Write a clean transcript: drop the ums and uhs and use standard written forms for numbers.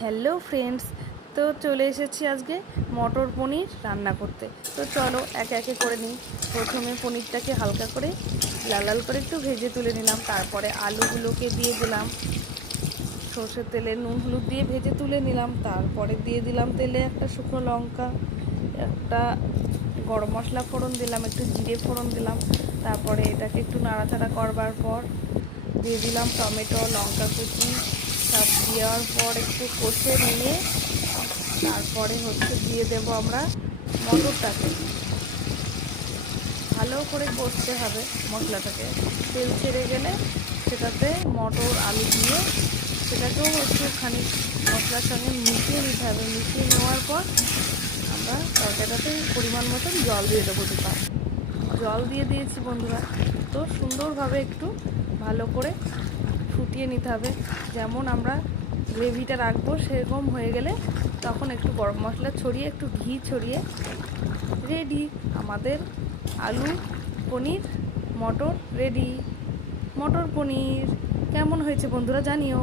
Hello friends, তো চলে এসেছি আজকে মটর পনির রান্না করতে। তো চলো একে একে করে নিই। প্রথমে পনিরটাকে হালকা করে লাল লাল করে একটু ভেজে তুলে নিলাম। তারপরে আলুগুলোকে দিয়ে দিলাম সর্ষের তেলে, নুন হলুদ দিয়ে ভেজে তুলে নিলাম। তারপরে দিয়ে দিলাম তেলে একটা শুকনো লঙ্কা, একটা গরম মশলা ফোড়ন দিলাম, একটু জিরে ফোড়ন দিলাম। তারপরে এটাকে একটু নাড়াচাড়া করবার পর দিয়ে দিলাম টমেটো, লঙ্কা কুচি। সব দেওয়ার পর একটু কষে নিয়ে তারপরে দিয়ে দেবো আমরা মটরটাকে। ভালো করে কষতে হবে মশলাটাকে। তেল ছেড়ে গেলে সেটাতে মটর আলু দিয়ে সেটাকেও একটুখানি মশলার সঙ্গে মিশিয়ে নিতে হবে। মিশিয়ে নেওয়ার পর আমরা তরকারিটাতে পরিমাণ মতন জল দিয়ে দেবো। জল দিয়ে দিয়েছি বন্ধুরা। তো সুন্দরভাবে একটু ভালো করে ফুটিয়ে নিতে হবে। যেমন আমরা গ্রেভিটা রাখবো সেরকম হয়ে গেলে তখন একটু গরম মশলা ছড়িয়ে, একটু ঘি ছড়িয়ে রেডি আমাদের আলু পনির মটর রেডি। মটর পনির কেমন হয়েছে বন্ধুরা জানিও।